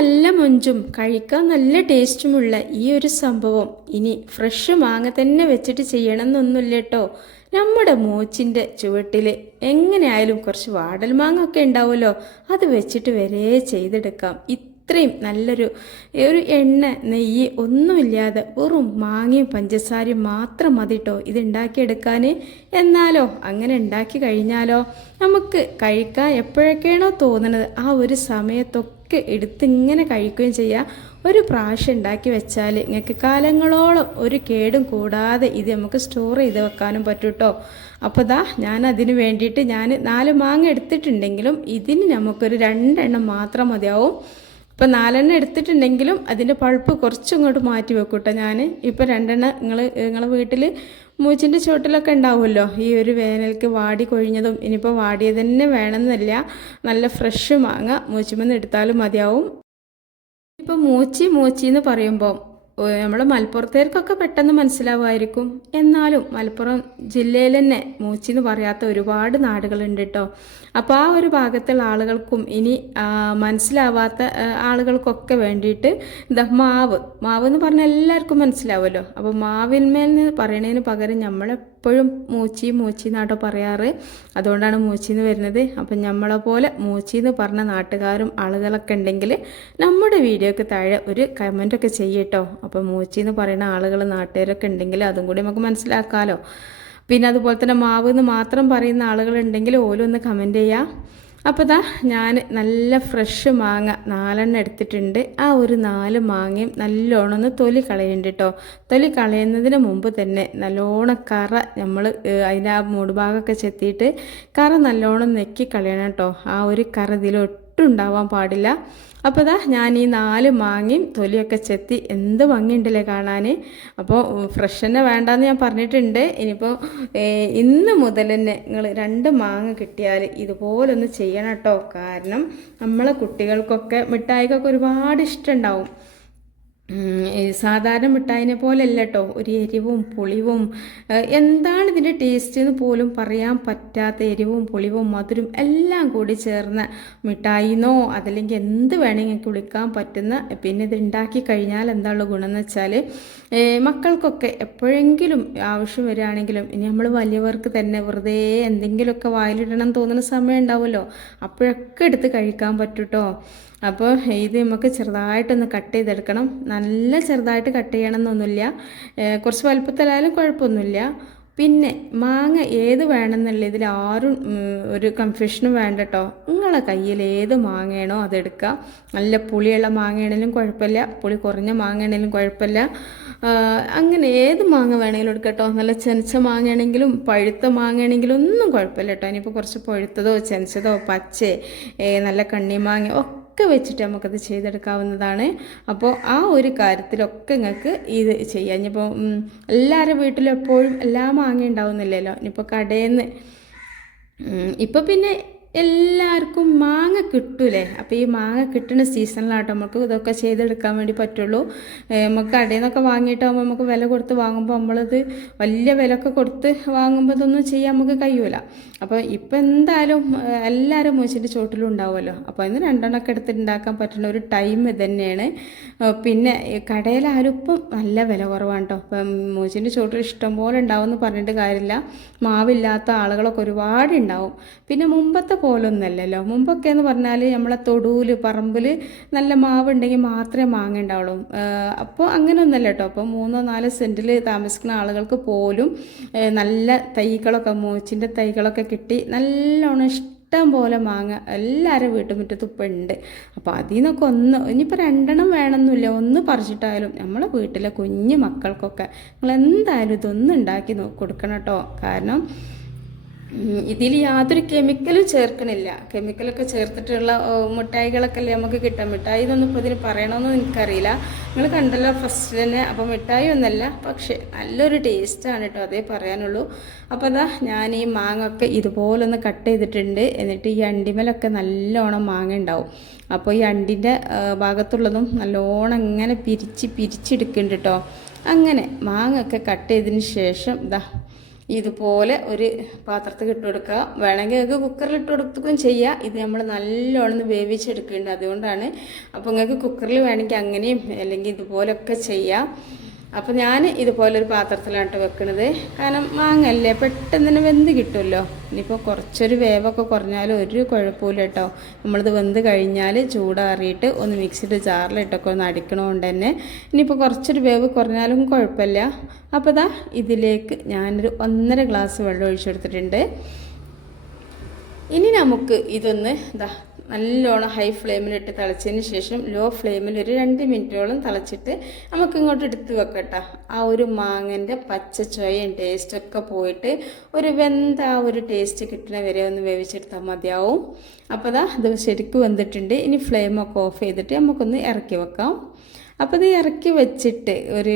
നല്ല മൊഞ്ചും കഴിക്കാൻ നല്ല ടേസ്റ്റുമുള്ള ഈ ഒരു സംഭവം ഇനി ഫ്രഷ് മാങ്ങ തന്നെ വെച്ചിട്ട് ചെയ്യണമെന്നൊന്നുമില്ല കേട്ടോ നമ്മുടെ മൂച്ചിന്റെ ചുവട്ടിൽ എങ്ങനെയായാലും കുറച്ച് വാടൽ മാങ്ങ ഒക്കെ ഉണ്ടാവുമല്ലോ. അത് വെച്ചിട്ട് വരെ ചെയ്തെടുക്കാം. ഇത്രയും നല്ലൊരു ഒരു എണ്ണ നെയ്യ് ഒന്നുമില്ലാതെ വെറും മാങ്ങയും പഞ്ചസാരയും മാത്രം മതി കേട്ടോ ഇത് ഉണ്ടാക്കിയെടുക്കാൻ എന്നാലോ? അങ്ങനെ ഉണ്ടാക്കി കഴിഞ്ഞാലോ? നമുക്ക് കഴിക്കാൻ എപ്പോഴൊക്കെയാണോ തോന്നുന്നത് ആ ഒരു സമയത്തൊക്കെ എടുത്ത് ഇങ്ങനെ കഴിക്കുകയും ചെയ്യാം. ഒരു പ്രാവശ്യം ഉണ്ടാക്കി വെച്ചാൽ നിങ്ങൾക്ക് കാലങ്ങളോളം ഒരു കേടും കൂടാതെ ഇത് നമുക്ക് സ്റ്റോർ ചെയ്ത് വെക്കാനും പറ്റും കേട്ടോ അപ്പോൾ ദാ ഞാൻ അതിന് വേണ്ടിയിട്ട് ഞാൻ നാല് മാങ്ങ എടുത്തിട്ടുണ്ടെങ്കിലും ഇതിന് നമുക്കൊരു രണ്ടെണ്ണം മാത്രം മതിയാവും. ഇപ്പം നാലെണ്ണം എടുത്തിട്ടുണ്ടെങ്കിലും അതിന്റെ പൾപ്പ് കുറച്ചും ഇങ്ങോട്ട് മാറ്റി വെക്കൂട്ടോ കേട്ടോ ഞാൻ ഇപ്പോൾ രണ്ടെണ്ണം നിങ്ങൾ നിങ്ങളെ വീട്ടിൽ മൂച്ചിന്റെ ചുവട്ടിലൊക്കെ ഉണ്ടാവുമല്ലോ. ഈ ഒരു വേനൽക്ക് വാടി കൊഴിഞ്ഞതും ഇനിയിപ്പോൾ വാടിയത് തന്നെ വേണമെന്നില്ല. നല്ല ഫ്രഷ് മാങ്ങ മൂച്ചിമെന്ന് എടുത്താലും മതിയാവും. ഇപ്പോൾ മൂച്ചി മൂച്ചി എന്ന് പറയുമ്പോൾ നമ്മുടെ മലപ്പുറത്തേർക്കൊക്കെ പെട്ടെന്ന് മനസ്സിലാവുമായിരിക്കും. എന്നാലും മലപ്പുറം ജില്ലയിൽ തന്നെ മൂച്ചി എന്ന് പറയാത്ത ഒരുപാട് നാടുകളുണ്ട് കേട്ടോ അപ്പോൾ ആ ഒരു ഭാഗത്തുള്ള ആളുകൾക്കും ഇനി മനസ്സിലാവാത്ത ആളുകൾക്കൊക്കെ വേണ്ടിയിട്ട് ഇതാ മാവ്. മാവ് എന്ന് പറഞ്ഞാൽ എല്ലാവർക്കും മനസ്സിലാവുമല്ലോ അപ്പോൾ മാവിന്മേൽ നിന്ന് പറയണതിന് പകരം നമ്മളെപ്പോഴും മൂച്ചി മൂച്ചി എന്നാട്ടോ പറയാറ്. അതുകൊണ്ടാണ് മൂച്ചി എന്ന് വരുന്നത്. അപ്പം നമ്മളെ പോലെ മൂച്ചി എന്ന് പറഞ്ഞ നാട്ടുകാരും ആളുകളൊക്കെ ഉണ്ടെങ്കിൽ നമ്മുടെ വീഡിയോക്ക് താഴെ ഒരു കമന്റൊക്കെ ചെയ്യട്ടോ. അപ്പോൾ മൂച്ചി എന്ന് പറയുന്ന ആളുകൾ നാട്ടുകാരൊക്കെ ഉണ്ടെങ്കിൽ അതും കൂടി നമുക്ക് മനസ്സിലാക്കാമല്ലോ പിന്നെ അതുപോലെ തന്നെ മാവ് എന്ന് മാത്രം പറയുന്ന ആളുകളുണ്ടെങ്കിൽ ഓലും ഒന്ന് കമന്റ് ചെയ്യാം. അപ്പോൾ ഇതാ ഞാൻ നല്ല ഫ്രഷ് മാങ്ങ നാലെണ്ണം എടുത്തിട്ടുണ്ട്. ആ ഒരു നാല് മാങ്ങയും നല്ലോണം ഒന്ന് തൊലി കളയുന്നുണ്ട് കേട്ടോ തൊലി കളയുന്നതിന് മുമ്പ് തന്നെ നല്ലോണം കറ നമ്മൾ അതിന്റെ ആ മൂടുഭാഗമൊക്കെ ചെത്തിയിട്ട് കറ നല്ലോണം നെക്കി കളയണം കേട്ടോ ആ ഒരു കറ ഇതിലൊട്ടും ഉണ്ടാവാൻ പാടില്ല. അപ്പോൾ ഇതാ ഞാൻ ഈ നാല് മാങ്ങയും തൊലിയൊക്കെ ചെത്തി എന്ത് ഭംഗിയുണ്ടല്ലേ കാണാൻ അപ്പോൾ ഫ്രഷ് തന്നെ വേണ്ടെന്ന് ഞാൻ പറഞ്ഞിട്ടുണ്ട്. ഇനിയിപ്പോൾ ഇന്ന് മുതൽ തന്നെ നിങ്ങൾ രണ്ട് മാങ്ങ കിട്ടിയാൽ ഇതുപോലൊന്ന് ചെയ്യണം കേട്ടോ. കാരണം നമ്മളെ കുട്ടികൾക്കൊക്കെ മിഠായിക്കൊക്കെ ഒരുപാട് ഇഷ്ടമുണ്ടാവും സാധാരണ മിഠായിനെ പോലെയല്ല കേട്ടോ ഒരു എരിവും പുളിവും എന്താണ് ഇതിന്റെ ടേസ്റ്റ് എന്ന് പോലും പറയാൻ പറ്റാത്ത എരിവും പുളിവും മധുരം എല്ലാം കൂടി ചേർന്ന മിഠായിന്നോ അതല്ലെങ്കിൽ എന്ത് വേണമെങ്കിൽ കുളിക്കാൻ പറ്റുന്ന പിന്നെ ഇത് ഉണ്ടാക്കി കഴിഞ്ഞാൽ എന്താണുള്ള ഗുണം എന്ന് വെച്ചാൽ മക്കൾക്കൊക്കെ എപ്പോഴെങ്കിലും ആവശ്യം വരികയാണെങ്കിലും ഇനി നമ്മൾ വലിയവർക്ക് തന്നെ വെറുതെ എന്തെങ്കിലുമൊക്കെ വായിലിടണം തോന്നുന്ന സമയം ഉണ്ടാവുമല്ലോ. അപ്പോഴൊക്കെ എടുത്ത് കഴിക്കാൻ പറ്റും കേട്ടോ അപ്പോൾ ഇത് നമുക്ക് ചെറുതായിട്ടൊന്ന് കട്ട് ചെയ്തെടുക്കണം. നല്ല ചെറുതായിട്ട് കട്ട് ചെയ്യണമെന്നൊന്നുമില്ല. കുറച്ച് വലുപ്പത്തിലായാലും കുഴപ്പമൊന്നുമില്ല. പിന്നെ മാങ്ങ ഏത് വേണമെന്നുള്ള ഇതിൽ ആരും ഒരു കൺഫ്യൂഷനും വേണ്ട കേട്ടോ നിങ്ങളെ കയ്യിൽ ഏത് മാങ്ങയാണോ അതെടുക്കുക നല്ല പുളിയുള്ള മാങ്ങയാണെങ്കിലും കുഴപ്പമില്ല. പുളി കുറഞ്ഞ മാങ്ങയാണെങ്കിലും കുഴപ്പമില്ല. അങ്ങനെ ഏത് മാങ്ങ വേണമെങ്കിലും എടുക്കാം കേട്ടോ നല്ല ചെനച്ച മാങ്ങയാണെങ്കിലും പഴുത്ത മാങ്ങയാണെങ്കിലും ഒന്നും കുഴപ്പമില്ല കേട്ടോ ഇനിയിപ്പോൾ കുറച്ച് പഴുത്തതോ ചെനച്ചതോ പച്ചേ നല്ല കണ്ണി മാങ്ങ ഒക്കെ വെച്ചിട്ട് നമുക്കത് ചെയ്തെടുക്കാവുന്നതാണ്. അപ്പോൾ ആ ഒരു കാര്യത്തിലൊക്കെ നിങ്ങൾക്ക് ഇത് ചെയ്യാം. ഇനിയിപ്പോൾ എല്ലാവരുടെ വീട്ടിലും എപ്പോഴും എല്ലാ മാങ്ങ ഉണ്ടാവുന്നില്ലല്ലോ. ഇനിയിപ്പോൾ കടയിൽ നിന്ന് ഇപ്പോൾ പിന്നെ എല്ലാവർക്കും മാങ്ങ കിട്ടൂലേ? അപ്പോൾ ഈ മാങ്ങ കിട്ടുന്ന സീസണിലാട്ടോ നമുക്ക് ഇതൊക്കെ ചെയ്തെടുക്കാൻ വേണ്ടി പറ്റുള്ളൂ. നമുക്ക് കടയിൽ നിന്നൊക്കെ വാങ്ങിയിട്ടാകുമ്പോൾ നമുക്ക് വില കൊടുത്ത് വാങ്ങുമ്പോൾ നമ്മളത് വലിയ വിലയൊക്കെ കൊടുത്ത് വാങ്ങുമ്പോൾ ഇതൊന്നും ചെയ്യാൻ നമുക്ക് കഴിയൂല. അപ്പോൾ ഇപ്പം എന്തായാലും എല്ലാവരും മൂച്ചിന്റെ ചോട്ടിലും ഉണ്ടാവുമല്ലോ. അപ്പോൾ ഇന്ന് രണ്ടെണ്ണമൊക്കെ എടുത്തിട്ട് ഉണ്ടാക്കാൻ പറ്റുന്ന ഒരു ടൈം തന്നെയാണ് പിന്നെ കടയിൽ ഇപ്പം നല്ല വില കുറവാണ് കേട്ടോ ഇപ്പം മൂച്ചിന്റെ ചോട്ടിൽ ഇഷ്ടം പോലെ ഉണ്ടാവുമെന്ന് പറഞ്ഞിട്ട് കാര്യമില്ല. മാവില്ലാത്ത ആളുകളൊക്കെ ഒരുപാട് ഉണ്ടാവും. പിന്നെ മുമ്പത്തെ പോലൊന്നല്ലല്ലോ. മുമ്പൊക്കെ എന്ന് പറഞ്ഞാൽ നമ്മളെ തൊടുവിൽ പറമ്പിൽ നല്ല മാവ് ഉണ്ടെങ്കിൽ മാത്രമേ മാങ്ങ ഉണ്ടാവുള്ളൂ അപ്പോൾ അങ്ങനെയൊന്നല്ല കേട്ടോ അപ്പോൾ മൂന്നോ നാലോ സെന്റിൽ താമസിക്കുന്ന ആളുകൾക്ക് പോലും നല്ല തൈകളൊക്കെ മൂച്ചിന്റെ തൈകളൊക്കെ കിട്ടി. നല്ലോണം ഇഷ്ടം പോലെ മാങ്ങ എല്ലാവരും വീട്ടുമുറ്റത്തും ഇപ്പം ഉണ്ട്. അപ്പോൾ അതിൽ നിന്നൊക്കെ ഒന്ന് ഇനിയിപ്പോൾ രണ്ടെണ്ണം വേണമെന്നില്ല ഒന്ന് പറിച്ചിട്ടായാലും നമ്മളെ വീട്ടിലെ കുഞ്ഞു മക്കൾക്കൊക്കെ നിങ്ങൾ എന്തായാലും ഇതൊന്നും ഉണ്ടാക്കി കൊടുക്കണം കേട്ടോ കാരണം ഇതിൽ യാതൊരു കെമിക്കലും ചേർക്കണില്ല. കെമിക്കലൊക്കെ ചേർത്തിട്ടുള്ള മിഠായികളൊക്കെ അല്ലേ നമുക്ക് കിട്ടാം. മിഠായി എന്നൊന്നും ഇപ്പോൾ ഇതിന് പറയണമെന്ന് എനിക്കറിയില്ല. നിങ്ങൾ കണ്ടല്ലോ ഫസ്റ്റ് തന്നെ. അപ്പോൾ മിഠായി ഒന്നല്ല പക്ഷേ നല്ലൊരു ടേസ്റ്റാണ് കേട്ടോ അതേ പറയാനുള്ളൂ. അപ്പോൾ അതാ ഞാൻ ഈ മാങ്ങൊക്കെ ഇതുപോലൊന്ന് കട്ട് ചെയ്തിട്ടുണ്ട്. എന്നിട്ട് ഈ അണ്ടിമലൊക്കെ നല്ലോണം മാങ്ങ ഉണ്ടാവും അപ്പോൾ ഈ അണ്ടിന്റെ ഭാഗത്തുള്ളതും നല്ലോണം ഇങ്ങനെ പിരിച്ച് പിരിച്ചെടുക്കുന്നുണ്ട് കേട്ടോ. അങ്ങനെ മാങ്ങൊക്കെ കട്ട് ചെയ്തതിന് ശേഷം ഇതാ ഇതുപോലെ ഒരു പാത്രത്തിൽ ഇട്ട് കൊടുക്കുക. വേണമെങ്കിൽ നിങ്ങൾക്ക് കുക്കറിൽ ഇട്ട് കൊടുക്കുകയും ചെയ്യാം. ഇത് നമ്മൾ നല്ലോണം വേവിച്ചെടുക്കേണ്ടത്. അതുകൊണ്ടാണ്. അപ്പോൾ നിങ്ങൾക്ക് കുക്കറിൽ വേണമെങ്കിൽ അങ്ങനെയും അല്ലെങ്കിൽ ഇതുപോലൊക്കെ ചെയ്യാം. അപ്പോൾ ഞാൻ ഇതുപോലൊരു പാത്രത്തിലാണ് വെക്കുന്നത് കാരണം മാങ്ങല്ലേ പെട്ടെന്ന് തന്നെ വെന്ത് കിട്ടുമല്ലോ. ഇനിയിപ്പോൾ കുറച്ചൊരു വേവൊക്കെ കുറഞ്ഞാലും ഒരു കുഴപ്പമില്ല കേട്ടോ. നമ്മളിത് വെന്ത് കഴിഞ്ഞാൽ ചൂടാറിയിട്ട് ഒന്ന് മിക്സിയുടെ ജാറിലിട്ടൊക്കെ ഒന്ന് അടിക്കണതുകൊണ്ട് തന്നെ ഇനിയിപ്പോൾ കുറച്ചൊരു വേവ് കുറഞ്ഞാലും കുഴപ്പമില്ല. അപ്പോൾ ദാ ഇതിലേക്ക് ഞാനൊരു ഒന്നര ഗ്ലാസ് വെള്ളം ഒഴിച്ചെടുത്തിട്ടുണ്ട് ഇനി നമുക്ക് ഇതൊന്ന് ഇതാ നല്ലോണം ഹൈ ഫ്ലെയിമിലിട്ട് തിളച്ചതിന് ശേഷം ലോ ഫ്ലെയിമിൽ ഒരു രണ്ട് മിനിറ്റോളം തിളച്ചിട്ട് നമുക്ക് ഇങ്ങോട്ട് എടുത്ത് വെക്കട്ടോ. ആ ഒരു മാങ്ങന്റെ പച്ച ചൊയയും ടേസ്റ്റൊക്കെ പോയിട്ട് ഒരു വെന്ത ആ ഒരു ടേസ്റ്റ് കിട്ടണ വരെ ഒന്ന് വേവിച്ചെടുത്താൽ മതിയാവും. അപ്പോൾ ദാ ഇത് ശരിക്കും വന്നിട്ടുണ്ട് ഇനി ഫ്ലെയിമൊക്കെ ഓഫ് ചെയ്തിട്ട് നമുക്കൊന്ന് ഇറക്കി വെക്കാം. അപ്പോൾ ഇത് ഇറക്കി വെച്ചിട്ട് ഒരു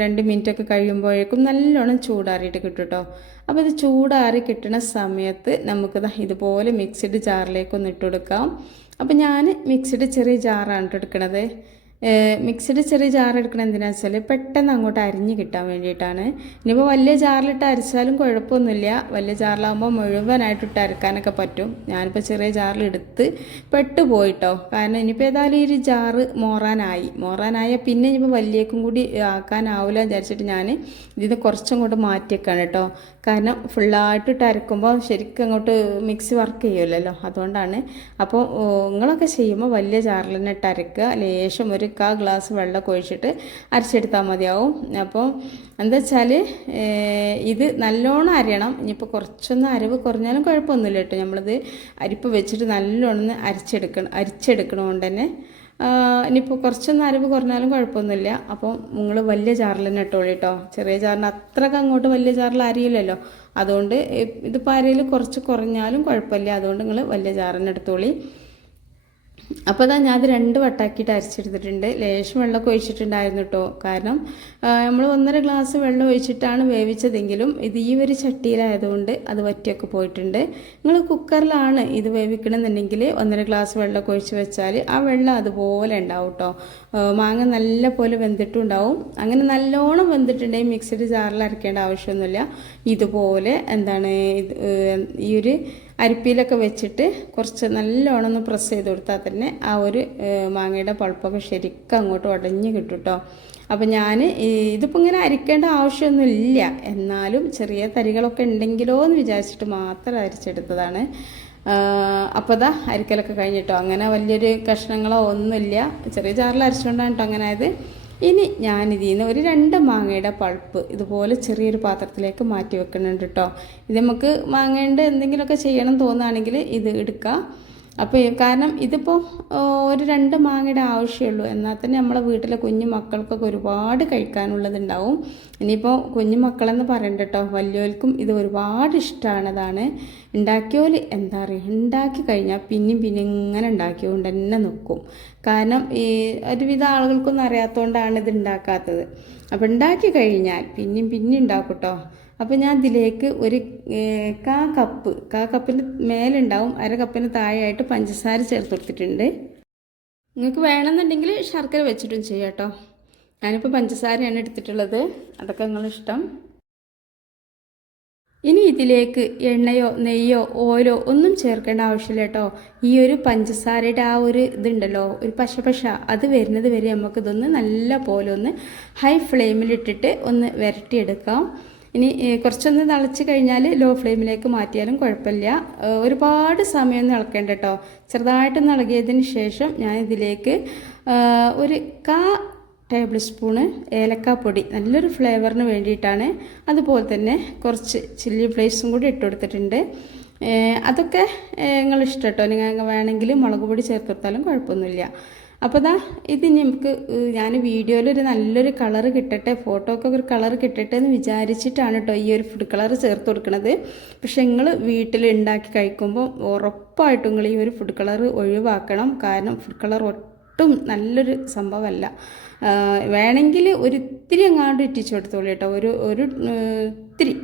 രണ്ട് മിനിറ്റൊക്കെ കഴിയുമ്പോഴേക്കും നല്ലോണം ചൂടാറിയിട്ട് കിട്ടും കേട്ടോ അപ്പോൾ ഇത് ചൂടാറി കിട്ടുന്ന സമയത്ത് നമുക്കിത് ഇതുപോലെ മിക്സിഡ് ജാറിലേക്ക് ഒന്ന് ഇട്ട് കൊടുക്കാം. അപ്പോൾ ഞാൻ മിക്സിഡ് ചെറിയ ജാറാണ് ഇട്ട് എടുക്കണത്. മിക്സിഡ് ചെറിയ ജാർ എടുക്കണം എന്തിനാണെന്ന് വെച്ചാൽ പെട്ടെന്ന് അങ്ങോട്ട് അരിഞ്ഞ് കിട്ടാൻ വേണ്ടിയിട്ടാണ്. ഇനിയിപ്പോൾ വലിയ ജാറിലിട്ട് അരച്ചാലും കുഴപ്പമൊന്നുമില്ല. വലിയ ജാറിലാകുമ്പോൾ മുഴുവനായിട്ടിട്ട് അരക്കാനൊക്കെ പറ്റും. ഞാനിപ്പോൾ ചെറിയ ജാറിലെടുത്ത് പെട്ട് പോയിട്ടോ. കാരണം ഇനിയിപ്പോൾ ഏതായാലും ഈ ഒരു ജാറ് മോറാനായി. മോറാനായ പിന്നെ ഇനിയിപ്പോൾ വലിയേക്കും കൂടി ആക്കാനാവില്ല വിചാരിച്ചിട്ട് ഞാൻ ഇതിന് കുറച്ചങ്ങോട്ട് മാറ്റിയേക്കാണ് കേട്ടോ. കാരണം ഫുള്ളായിട്ടിട്ട് അരക്കുമ്പോൾ ശരിക്കും അങ്ങോട്ട് മിക്സി വർക്ക് ചെയ്യുമല്ലോ അതുകൊണ്ടാണ്. അപ്പോൾ നിങ്ങളൊക്കെ ചെയ്യുമ്പോൾ വലിയ ജാറിൽ തന്നെ ഇട്ട് അരക്കുക. ലേശം ഒരു കാ ഗ്ലാസ് വെള്ളമൊക്കെ ഒഴിച്ചിട്ട് അരച്ചെടുത്താൽ മതിയാവും. അപ്പോൾ എന്താ വെച്ചാൽ ഇത് നല്ലോണം അരയണം. ഇനിയിപ്പോൾ കുറച്ചൊന്ന് അരവ് കുറഞ്ഞാലും കുഴപ്പമൊന്നുമില്ല കേട്ടോ. നമ്മളിത് അരിപ്പ് വെച്ചിട്ട് നല്ലോണം അരച്ചെടുക്കണം അരിച്ചെടുക്കണതുകൊണ്ട് തന്നെ. ഇനിയിപ്പോൾ കുറച്ചൊന്ന് അരവ് കുറഞ്ഞാലും കുഴപ്പമൊന്നുമില്ല. അപ്പോൾ നിങ്ങൾ വലിയ ജാറിൽ തന്നെ ഇട്ടോളി കേട്ടോ. ചെറിയ ജാറിന് അത്രയ്ക്ക് അങ്ങോട്ട് വലിയ ജാറിൽ അരിയില്ലല്ലോ. അതുകൊണ്ട് ഇതിപ്പോൾ അരയിൽ കുറച്ച് കുറഞ്ഞാലും കുഴപ്പമില്ല. അതുകൊണ്ട് നിങ്ങൾ വലിയ ജാറിന് എടുത്തോളി. അപ്പോൾ അതാ ഞാൻ അത് രണ്ട് വട്ടാക്കിയിട്ട് അരച്ചെടുത്തിട്ടുണ്ട്. ലേശം വെള്ളമൊക്കെ ഒഴിച്ചിട്ടുണ്ടായിരുന്നു കേട്ടോ കാരണം നമ്മൾ ഒന്നര ഗ്ലാസ് വെള്ളം ഒഴിച്ചിട്ടാണ് വേവിച്ചതെങ്കിലും ഇത് ഈ ഒരു ചട്ടിയിലായതുകൊണ്ട് അത് വറ്റിയൊക്കെ പോയിട്ടുണ്ട്. നിങ്ങൾ കുക്കറിലാണ് ഇത് വേവിക്കണമെന്നുണ്ടെങ്കിൽ ഒന്നര ഗ്ലാസ് വെള്ളമൊക്കെ ഒഴിച്ച് വെച്ചാൽ ആ വെള്ളം അതുപോലെ ഉണ്ടാവും കേട്ടോ മാങ്ങ നല്ല പോലെ വെന്തിട്ടുണ്ടാവും. അങ്ങനെ നല്ലോണം വെന്തിട്ടുണ്ടെങ്കിൽ മിക്സഡ് ജാറിൽ അരക്കേണ്ട ആവശ്യമൊന്നുമില്ല. ഇതുപോലെ എന്താണ് ഈ ഒരു അരിപ്പിയിലൊക്കെ വെച്ചിട്ട് കുറച്ച് നല്ലോണം ഒന്ന് പ്രസ് ചെയ്ത് കൊടുത്താൽ തന്നെ ആ ഒരു മാങ്ങയുടെ പൾപ്പൊക്കെ ശരിക്കും അങ്ങോട്ട് ഉടഞ്ഞ് കിട്ടും കേട്ടോ അപ്പം ഞാൻ ഇതിപ്പോൾ ഇങ്ങനെ അരിക്കേണ്ട ആവശ്യമൊന്നുമില്ല എന്നാലും ചെറിയ തരികളൊക്കെ ഉണ്ടെങ്കിലോ എന്ന് വിചാരിച്ചിട്ട് മാത്രം അരിച്ചെടുത്തതാണ്. അപ്പോൾ ഇതാ അരിക്കലൊക്കെ കഴിഞ്ഞിട്ടോ അങ്ങനെ വലിയൊരു കഷ്ണങ്ങളോ ഒന്നുമില്ല. ചെറിയ ചാറിൽ അരച്ചുകൊണ്ടാണ് കേട്ടോ അങ്ങനെ ആയത്. ഇനി ഞാനിതിൽ നിന്ന് ഒരു രണ്ട് മാങ്ങയുടെ പൾപ്പ് ഇതുപോലെ ചെറിയൊരു പാത്രത്തിലേക്ക് മാറ്റി വെക്കുന്നുണ്ട് കേട്ടോ ഇത് നമുക്ക് മാങ്ങേന്റെ എന്തെങ്കിലുമൊക്കെ ചെയ്യണം തോന്നുകയാണെങ്കിൽ ഇത് എടുക്കാം. അപ്പോൾ കാരണം ഇതിപ്പോൾ ഒരു രണ്ട് മാങ്ങയുടെ ആവശ്യമുള്ളൂ എന്നാൽ തന്നെ നമ്മളെ വീട്ടിലെ കുഞ്ഞു മക്കൾക്കൊക്കെ ഒരുപാട് കഴിക്കാനുള്ളതുണ്ടാവും. ഇനിയിപ്പോൾ കുഞ്ഞു മക്കളെന്ന് പറയണ്ട കേട്ടോ വലിയവർക്കും ഇത് ഒരുപാട് ഇഷ്ടമാണതാണ് ഉണ്ടാക്കിയോൽ എന്താ പറയുക ഉണ്ടാക്കി കഴിഞ്ഞാൽ പിന്നെയും പിന്നെ ഇങ്ങനെ ഉണ്ടാക്കിയോണ്ട് തന്നെ നിൽക്കും കാരണം ഈ ഒരുവിധ ആളുകൾക്കൊന്നും അറിയാത്തതുകൊണ്ടാണ് ഇത് ഉണ്ടാക്കാത്തത്. അപ്പോൾ ഉണ്ടാക്കി കഴിഞ്ഞാൽ പിന്നെയും പിന്നെ ഉണ്ടാക്കും കേട്ടോ അപ്പോൾ ഞാൻ ഇതിലേക്ക് ഒരു കാ കപ്പ് കാ കപ്പിന് മേലുണ്ടാവും അര കപ്പിന് താഴെയായിട്ട് പഞ്ചസാര ചേർത്ത് കൊടുത്തിട്ടുണ്ട് നിങ്ങൾക്ക് വേണമെന്നുണ്ടെങ്കിൽ ശർക്കര വെച്ചിട്ടും ചെയ്യാം കേട്ടോ. ഞാനിപ്പോൾ പഞ്ചസാരയാണ് എടുത്തിട്ടുള്ളത്. അതൊക്കെ നിങ്ങളിഷ്ടം. ഇനി ഇതിലേക്ക് എണ്ണയോ നെയ്യോ ഓയിലോ ഒന്നും ചേർക്കേണ്ട ആവശ്യമില്ല കേട്ടോ. ഈ ഒരു പഞ്ചസാരയുടെ ആ ഒരു ഇതുണ്ടല്ലോ ഒരു പശ പശ അത് വരുന്നത് വരെ നമുക്കിതൊന്ന് നല്ല പോലെ ഒന്ന് ഹൈ ഫ്ലെയിമിലിട്ടിട്ട് ഒന്ന് വരട്ടിയെടുക്കാം. ഇനി കുറച്ചൊന്ന് തിളച്ച് കഴിഞ്ഞാൽ ലോ ഫ്ലെയിമിലേക്ക് മാറ്റിയാലും കുഴപ്പമില്ല. ഒരുപാട് സമയം ഇളക്കേണ്ട കേട്ടോ ചെറുതായിട്ട് നൽകിയതിന് ശേഷം ഞാൻ ഇതിലേക്ക് ഒരു കാ ടേബിൾ സ്പൂണ് ഏലക്കാപ്പൊടി നല്ലൊരു ഫ്ലേവറിന് വേണ്ടിയിട്ടാണ് അതുപോലെ തന്നെ കുറച്ച് ചില്ലി ഫ്ലേസും കൂടി ഇട്ട് കൊടുത്തിട്ടുണ്ട്. അതൊക്കെ നിങ്ങൾ ഇഷ്ടം കേട്ടോ നിങ്ങൾ വേണമെങ്കിൽ മുളക് പൊടി ചേർത്ത് കൊടുത്താലും കുഴപ്പമൊന്നുമില്ല. അപ്പോൾ ദാ ഇത് നമുക്ക് ഞാൻ വീഡിയോയിൽ ഒരു നല്ലൊരു കളർ കിട്ടട്ടെ ഫോട്ടോക്ക് ഒരു കളർ കിട്ടട്ടെ എന്ന് വിചാരിച്ചിട്ടാണ് കേട്ടോ ഈ ഒരു ഫുഡ് കളർ ചേർത്ത് കൊടുക്കുന്നത് പക്ഷെ നിങ്ങൾ വീട്ടിൽ ഉണ്ടാക്കി കഴിക്കുമ്പോൾ ഉറപ്പായിട്ടും നിങ്ങൾ ഈ ഒരു ഫുഡ് കളർ ഒഴിവാക്കണം. കാരണം ഫുഡ് കളർ ഒട്ടും നല്ലൊരു സംഭവമല്ല വേണമെങ്കിൽ ഒരു ഇത്തിരി അങ്ങാണ്ട് ഇറ്റിച്ചു കൊടുത്തോളൂ കേട്ടോ ഒരു ഒരു ഇത്തിരി.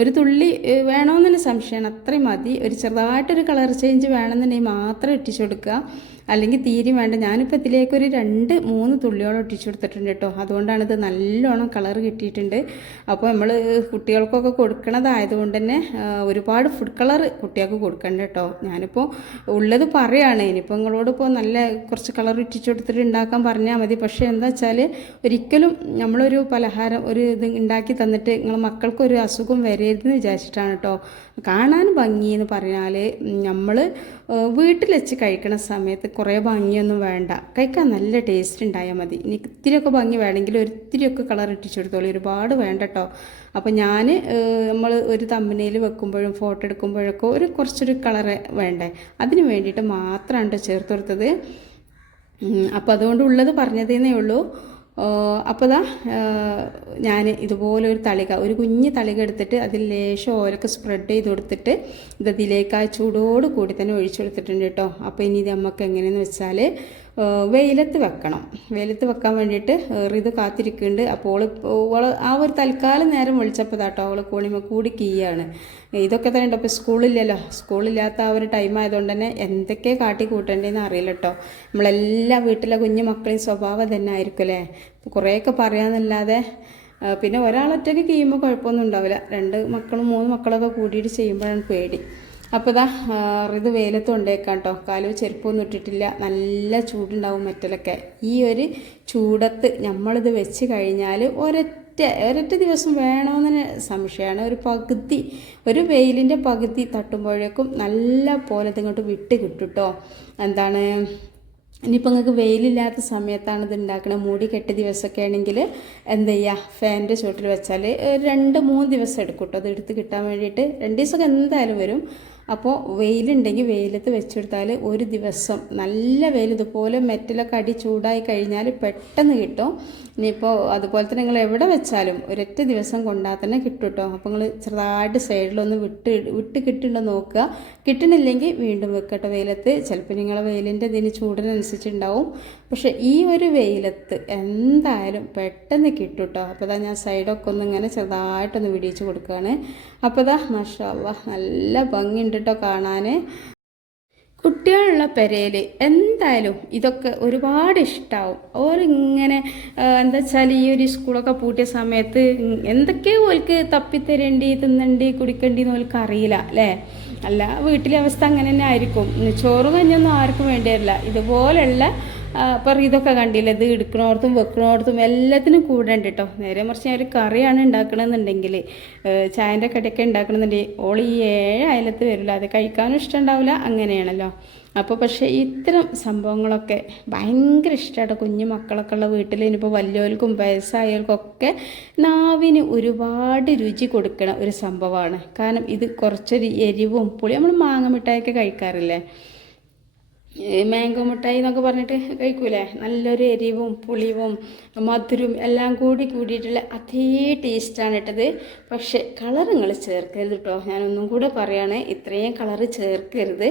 ഒരു തുള്ളി വേണമെന്നു സംശയമാണ് അത്രയും മതി. ഒരു ചെറുതായിട്ടൊരു കളർ ചേഞ്ച് വേണമെന്നുണ്ടെങ്കിൽ മാത്രം ഇട്ടിച്ചു കൊടുക്കുക. അല്ലെങ്കിൽ തീരെ വേണ്ട. ഞാനിപ്പോൾ ഇതിലേക്കൊരു രണ്ട് മൂന്ന് തുള്ളിയോളം ഒട്ടിച്ചു കൊടുത്തിട്ടുണ്ട് കേട്ടോ. അതുകൊണ്ടാണ് ഇത് നല്ലോണം കളർ കിട്ടിയിട്ടുണ്ട്. അപ്പോൾ നമ്മൾ കുട്ടികൾക്കൊക്കെ കൊടുക്കണതായതുകൊണ്ട് തന്നെ ഒരുപാട് ഫുഡ് കളർ കുട്ടികൾക്ക് കൊടുക്കണ്ട കേട്ടോ. ഞാനിപ്പോൾ ഉള്ളത് പറയാണ്. ഇനിയിപ്പോൾ നിങ്ങളോട് ഇപ്പോൾ നല്ല കുറച്ച് കളർ ഇട്ടിച്ചു കൊടുത്തിട്ട് ഉണ്ടാക്കാൻ പറഞ്ഞാൽ മതി. പക്ഷേ എന്താ വെച്ചാൽ ഒരിക്കലും നമ്മളൊരു പലഹാരം ഒരു ഇത് ഉണ്ടാക്കി തന്നിട്ട് നിങ്ങൾ മക്കൾക്കൊരു അസുഖം വരരുതെന്ന് വിചാരിച്ചിട്ടാണ് കേട്ടോ. കാണാൻ ഭംഗി എന്ന് പറഞ്ഞാൽ നമ്മൾ വീട്ടിൽ വെച്ച് കഴിക്കണ സമയത്ത് കുറേ ഭംഗിയൊന്നും വേണ്ട. കഴിക്കാൻ നല്ല ടേസ്റ്റ് ഉണ്ടായാൽ മതി. ഇനി ഇത്തിരിയൊക്കെ ഭംഗി വേണമെങ്കിൽ ഒരിത്തിരിയൊക്കെ കളർ ഇട്ടിച്ചു കൊടുത്തോളൂ ഒരുപാട് വേണ്ട കേട്ടോ അപ്പോൾ ഞാൻ നമ്മൾ ഒരു തമ്പനയിൽ വെക്കുമ്പോഴും ഫോട്ടോ എടുക്കുമ്പോഴൊക്കെ ഒരു കുറച്ചൊരു കളർ വേണ്ടേ. അതിന് വേണ്ടിയിട്ട് മാത്രമാണ് കേട്ടോ ചേർത്ത് കൊടുത്തത്. അപ്പോൾ അതുകൊണ്ട് ഉള്ളത് പറഞ്ഞതേന്നേ ഉള്ളൂ. അപ്പോൾ ദാ ഞാൻ ഇതുപോലെ ഒരു തളിക ഒരു കുഞ്ഞ് തളിക എടുത്തിട്ട് അതിൽ ലേശം ഓരൊക്കെ സ്പ്രെഡ് ചെയ്ത് കൊടുത്തിട്ട് ഇത് ഇതിലേക്ക് ആ ചൂടോട് കൂടി തന്നെ ഒഴിച്ചു കൊടുത്തിട്ടുണ്ട് കേട്ടോ. അപ്പോൾ ഇനി ഇത് നമുക്ക് എങ്ങനെയെന്ന് വെച്ചാൽ വെയിലത്ത് വെക്കണം. വെയിലത്ത് വെക്കാൻ വേണ്ടിയിട്ട് ഇത് കാത്തിരിക്കുന്നുണ്ട്. അപ്പോൾ ഓൾ ആ ഒരു തൽക്കാലം നേരം വിളിച്ചപ്പോൾ താട്ടോ അവൾ കോണിമ കൂടി കീയാണ്. ഇതൊക്കെ തന്നെ ഉണ്ട്? അപ്പോൾ സ്കൂളില്ലല്ലോ. സ്കൂളില്ലാത്ത ആ ഒരു ടൈം ആയതുകൊണ്ട് തന്നെ എന്തൊക്കെ കാട്ടി കൂട്ടേണ്ടതെന്ന് അറിയില്ല കേട്ടോ. നമ്മളെല്ലാ വീട്ടിലെ കുഞ്ഞു മക്കളെയും സ്വഭാവം തന്നെ ആയിരിക്കും അല്ലേ? കുറേയൊക്കെ പറയാമെന്നല്ലാതെ പിന്നെ ഒരാളൊറ്റയ്ക്ക് ചെയ്യുമ്പോൾ കുഴപ്പമൊന്നും ഉണ്ടാവില്ല. രണ്ട് മക്കളും മൂന്ന് മക്കളൊക്കെ കൂടിയിട്ട് ചെയ്യുമ്പോഴാണ് പേടി. അപ്പോൾ ഇതാ ഇത് വെയിലത്ത് കൊണ്ടേക്കാം കേട്ടോ കാലു ചെരുപ്പൊന്നും ഇട്ടിട്ടില്ല. നല്ല ചൂടുണ്ടാവും മെറ്റലൊക്കെ. ഈ ഒരു ചൂടത്ത് നമ്മളിത് വെച്ച് കഴിഞ്ഞാൽ ഒരൊറ്റ ഒരൊറ്റ ദിവസം വേണമെന്ന് സംശയമാണ് ഒരു പകുതി ഒരു വെയിലിന്റെ പകുതി തട്ടുമ്പോഴേക്കും നല്ല പോലെ ഇതിങ്ങോട്ട് വിട്ട് കിട്ടും കേട്ടോ എന്താണ് ഇനിയിപ്പോൾ നിങ്ങൾക്ക് വെയിലില്ലാത്ത സമയത്താണ് ഇത് ഉണ്ടാക്കുന്നത് മൂടി കെട്ട ദിവസമൊക്കെ ആണെങ്കിൽ എന്ത് ചെയ്യുക ഫാനിന്റെ ചുവട്ടിൽ വെച്ചാൽ രണ്ട് മൂന്ന് ദിവസം എടുക്കും കേട്ടോ. അത് എടുത്ത് കിട്ടാൻ വേണ്ടിയിട്ട്. രണ്ട് ദിവസമൊക്കെ എന്തായാലും വരും. അപ്പോൾ വെയിലുണ്ടെങ്കിൽ വെയിലത്ത് വെച്ചെടുത്താൽ ഒരു ദിവസം നല്ല വെയിൽ ഇതുപോലെ മെറ്റലൊക്കെ അടി ചൂടായി കഴിഞ്ഞാൽ പെട്ടെന്ന് കിട്ടും. ഇനിയിപ്പോൾ അതുപോലെ തന്നെ നിങ്ങൾ എവിടെ വെച്ചാലും ഒരൊറ്റ ദിവസം കൊണ്ടാൽ തന്നെ കിട്ടും കേട്ടോ. അപ്പോൾ നിങ്ങൾ ചെറുതായിട്ട് സൈഡിലൊന്ന് വിട്ട് വിട്ട് കിട്ടുന്നുണ്ടോ നോക്കുക. കിട്ടണില്ലെങ്കിൽ വീണ്ടും വെക്കട്ടെ വെയിലത്ത്. ചിലപ്പോൾ നിങ്ങൾ വെയിലിന്റെ ഇതിന് ചൂടിനനുസരിച്ചുണ്ടാവും. പക്ഷേ ഈ ഒരു വെയിലത്ത് എന്തായാലും പെട്ടെന്ന് കിട്ടും കേട്ടോ. അപ്പോൾ ഞാൻ സൈഡൊക്കെ ഒന്ന് ഇങ്ങനെ ചെറുതായിട്ടൊന്ന് വിടിയിച്ച് കൊടുക്കുകയാണ്. അപ്പോൾ ഇതാ മാഷാ അല്ലാ നല്ല ഭംഗിയുണ്ട് കേട്ടോ കാണാൻ കുട്ടികളുള്ള പെരയിൽ എന്തായാലും ഇതൊക്കെ ഒരുപാട് ഇഷ്ടമാവും ഓരിങ്ങനെ എന്താ വെച്ചാൽ ഈ ഒരു സ്കൂളൊക്കെ പൂട്ടിയ സമയത്ത് എന്തൊക്കെയോ ഓൽക്ക് തപ്പിത്തരേണ്ടി തിന്നണ്ടി കുടിക്കണ്ടി എന്ന് ഓൽക്ക് അറിയില്ല അല്ലേ? അല്ല വീട്ടിലെ അവസ്ഥ അങ്ങനെ തന്നെ ആയിരിക്കും ചോറ് കഞ്ഞൊന്നും ആർക്കും വേണ്ടിയല്ല ഇതുപോലുള്ള അപ്പം ഇതൊക്കെ കണ്ടില്ല? ഇത് എടുക്കണോടത്തും വെക്കണോടത്തും എല്ലാത്തിനും കൂടണ്ട കേട്ടോ നേരെ മറിച്ച് ഞാൻ ഒരു കറിയാണ് ഉണ്ടാക്കണമെന്നുണ്ടെങ്കിൽ ചായന്റെ കടിയൊക്കെ ഉണ്ടാക്കണമെന്നുണ്ടെങ്കിൽ ഓൾ ഈ ഏഴ് അയലത്ത് വരില്ല. അത് കഴിക്കാനും ഇഷ്ടമുണ്ടാവില്ല അങ്ങനെയാണല്ലോ. അപ്പോൾ പക്ഷേ ഇത്തരം സംഭവങ്ങളൊക്കെ ഭയങ്കര ഇഷ്ടമാണ് കുഞ്ഞു മക്കളൊക്കെ ഉള്ള വീട്ടിൽ ഇനിയിപ്പോൾ വലിയവർക്കും വയസ്സായവർക്കൊക്കെ നാവിന് ഒരുപാട് രുചി കൊടുക്കണ ഒരു സംഭവമാണ് കാരണം ഇത് കുറച്ചൊരു എരിവും പുളി നമ്മൾ മാങ്ങ മിഠായിയൊക്കെ കഴിക്കാറില്ലേ? മാംഗോ മിഠായി എന്നൊക്കെ പറഞ്ഞിട്ട് കഴിക്കൂലേ? നല്ലൊരു എരിവും പുളിവും മധുരവും എല്ലാം കൂടി കൂടിയിട്ടുള്ള അതേ ടേസ്റ്റാണ് ഇട്ടത്. പക്ഷേ കളർ നിങ്ങൾ ചേർക്കരുത് കേട്ടോ ഞാനൊന്നും കൂടെ പറയുകയാണ് ഇത്രയും കളറ് ചേർക്കരുത്.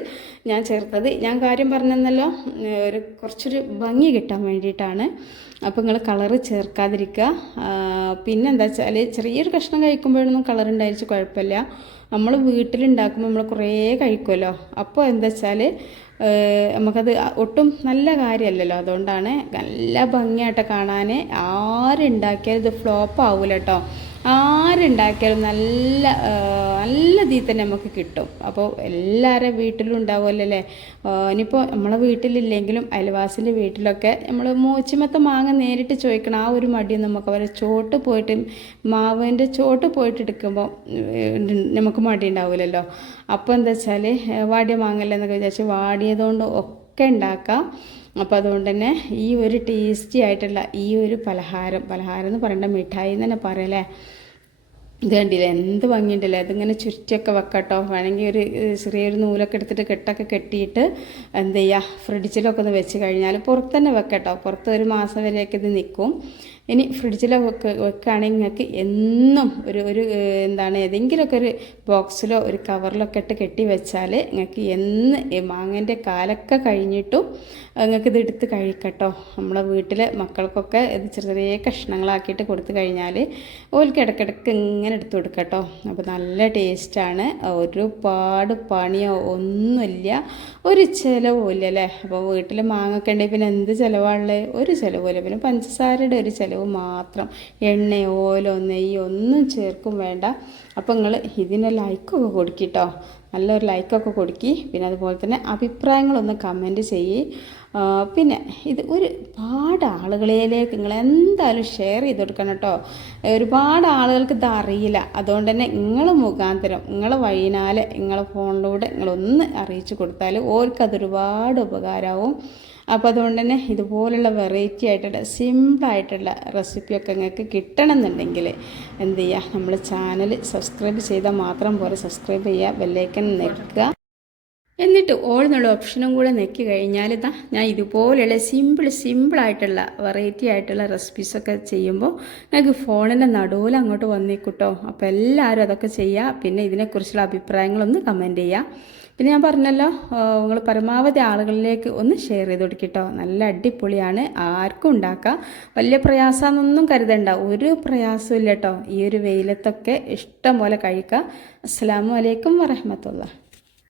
ഞാൻ ചേർത്തത് ഞാൻ കാര്യം പറഞ്ഞെന്നല്ലോ ഒരു കുറച്ചൊരു ഭംഗി കിട്ടാൻ വേണ്ടിയിട്ടാണ്. അപ്പോൾ നിങ്ങൾ കളറ് ചേർക്കാതിരിക്കുക പിന്നെന്താ വെച്ചാൽ ചെറിയൊരു കഷ്ണം കഴിക്കുമ്പോഴൊന്നും കളർ ഉണ്ടായിരിച്ചു കുഴപ്പമില്ല. നമ്മൾ വീട്ടിലുണ്ടാക്കുമ്പോൾ നമ്മൾ കുറേ കഴിക്കുമല്ലോ. അപ്പോൾ എന്താ വെച്ചാൽ നമുക്കത് ഒട്ടും നല്ല കാര്യമല്ലല്ലോ. അതുകൊണ്ടാണ് നല്ല ഭംഗിയായിട്ട് കാണാൻ ആരുണ്ടാക്കിയാലും ഇത് ഫ്ലോപ്പ് ആവില്ല കേട്ടോ. ആരുണ്ടാക്കിയാലും നല്ല നല്ല ഇതിൽ തന്നെ നമുക്ക് കിട്ടും. അപ്പോൾ എല്ലാവരുടെ വീട്ടിലും ഉണ്ടാവുമല്ലോ അല്ലേ ഇനിയിപ്പോൾ നമ്മളെ വീട്ടിലില്ലെങ്കിലും അയൽവാസിന്റെ വീട്ടിലൊക്കെ നമ്മൾ മൂച്ചിമത്ത മാങ്ങ നേരിട്ട് ചോദിക്കണം. ആ ഒരു മടി നമുക്ക് അവരെ ചോട്ട് പോയിട്ട് മാവിന്റെ ചോട്ട് പോയിട്ട് എടുക്കുമ്പോൾ നമുക്ക് മടി ഉണ്ടാവില്ലല്ലോ അപ്പോൾ എന്താ വെച്ചാൽ വാടിയ മാങ്ങല്ലേ എന്നൊക്കെ വിചാരിച്ച് വാടിയതുകൊണ്ട് ഒക്കെ ഉണ്ടാക്കാം. അപ്പോൾ അതുകൊണ്ട് തന്നെ ഈ ഒരു ടേസ്റ്റി ആയിട്ടുള്ള ഈ ഒരു പലഹാരം പലഹാരം എന്ന് പറയേണ്ട മിഠായി എന്ന് തന്നെ പറയല്ലേ ഇത് കണ്ടില്ലേ? എന്ത് ഭംഗിയുണ്ടല്ലേ? അതിങ്ങനെ ചുറ്റിയൊക്കെ വെക്കട്ടോ. വേണമെങ്കിൽ ഒരു ചെറിയൊരു നൂലൊക്കെ എടുത്തിട്ട് കെട്ടൊക്കെ കെട്ടിയിട്ട് എന്ത് ചെയ്യുക ഫ്രിഡ്ജിലൊക്കെ ഒന്ന് വെച്ച് കഴിഞ്ഞാൽ പുറത്ത് തന്നെ വെക്കട്ടോ. പുറത്ത് ഒരു മാസം വരെയൊക്കെ ഇത് നിൽക്കും ഇനി ഫ്രിഡ്ജിൽ വെക്ക് വെക്കുകയാണെങ്കിൽ നിങ്ങൾക്ക് എന്നും ഒരു ഒരു എന്താണ് ഏതെങ്കിലുമൊക്കെ ഒരു ബോക്സിലോ ഒരു കവറിലൊക്കെ ഇട്ട് കെട്ടി വെച്ചാൽ നിങ്ങൾക്ക് എന്ന് മാങ്ങേന്റെ കാലൊക്കെ കഴിഞ്ഞിട്ടും നിങ്ങൾക്ക് ഇത് എടുത്ത് കഴിക്കട്ടോ. നമ്മളെ വീട്ടിലെ മക്കൾക്കൊക്കെ ഇത് ചെറിയ ചെറിയ കഷ്ണങ്ങളാക്കിയിട്ട് കൊടുത്തു കഴിഞ്ഞാൽ ഓൽക്ക് ഇടയ്ക്കിടയ്ക്ക് ഇങ്ങനെ എടുത്ത് കൊടുക്കട്ടോ. അപ്പോൾ നല്ല ടേസ്റ്റാണ് ഒരുപാട് പണിയോ ഒന്നുമില്ല. ഒരു ചിലവുമില്ല അല്ലേ? അപ്പോൾ വീട്ടിൽ മാങ്ങൊക്കെ ഉണ്ടെങ്കിൽ പിന്നെ എന്ത് ചിലവാണുള്ളത് ഒരു ചിലവുമില്ല പിന്നെ പഞ്ചസാരയുടെ ഒരു ചിലവ് മാത്രം. എണ്ണയോ ഓലോ നെയ്യോ ഒന്നും ചേർക്കും വേണ്ട. അപ്പോൾ നിങ്ങൾ ഇതിന് ലൈക്കൊക്കെ കൊടുക്കിട്ടോ. നല്ലൊരു ലൈക്കൊക്കെ കൊടുക്കി. പിന്നെ അതുപോലെ തന്നെ അഭിപ്രായങ്ങളൊന്ന് കമന്റ് ചെയ്യി. പിന്നെ ഇത് ഒരുപാട് ആളുകളിലേക്ക് നിങ്ങൾ എന്തായാലും ഷെയർ ചെയ്ത് കൊടുക്കണം കേട്ടോ. ഒരുപാട് ആളുകൾക്ക് ഇത് അറിയില്ല. അതുകൊണ്ട് തന്നെ നിങ്ങൾ മുഖാന്തരം നിങ്ങൾ വഴിനാലെ നിങ്ങളെ ഫോണിലൂടെ നിങ്ങളൊന്ന് അറിയിച്ചു കൊടുത്താൽ ഓർക്കതൊരുപാട് ഉപകാരമാവും അപ്പോൾ അതുകൊണ്ട് തന്നെ ഇതുപോലുള്ള വെറൈറ്റി ആയിട്ടുള്ള സിമ്പിളായിട്ടുള്ള റെസിപ്പിയൊക്കെ നിങ്ങൾക്ക് കിട്ടണമെന്നുണ്ടെങ്കിൽ എന്ത് ചെയ്യുക നമ്മൾ ചാനൽ സബ്സ്ക്രൈബ് ചെയ്താൽ മാത്രം പോലെ സബ്സ്ക്രൈബ് ചെയ്യുക ബെല്ലൈക്കൻ നിൽക്കുക എന്നിട്ട് ഓൾ എന്നുള്ള ഓപ്ഷനും കൂടെ നെക്കി കഴിഞ്ഞാൽ ഇതാ ഞാൻ ഇതുപോലെയുള്ള സിമ്പിൾ സിമ്പിളായിട്ടുള്ള വെറൈറ്റി ആയിട്ടുള്ള റെസിപ്പീസൊക്കെ ചെയ്യുമ്പോൾ നിങ്ങൾക്ക് ഫോണിന്റെ നടുവിൽ അങ്ങോട്ട് വന്നേക്കൂട്ടോ. അപ്പോൾ എല്ലാവരും അതൊക്കെ ചെയ്യുക പിന്നെ ഇതിനെക്കുറിച്ചുള്ള അഭിപ്രായങ്ങളൊന്ന് കമന്റ് ചെയ്യുക പിന്നെ ഞാൻ പറഞ്ഞല്ലോ നിങ്ങൾ പരമാവധി ആളുകളിലേക്ക് ഒന്ന് ഷെയർ ചെയ്ത് കൊടുക്കിട്ടോ നല്ല അടിപൊളിയാണ് ആർക്കും ഉണ്ടാക്കാം. വലിയ പ്രയാസമെന്നൊന്നും കരുതണ്ട ഒരു പ്രയാസവും ഇല്ല കേട്ടോ ഈ ഒരു വെയിലത്തൊക്കെ ഇഷ്ടം പോലെ കഴിക്കുക അസ്സാം വലൈക്കും വരഹമത്തുള്ള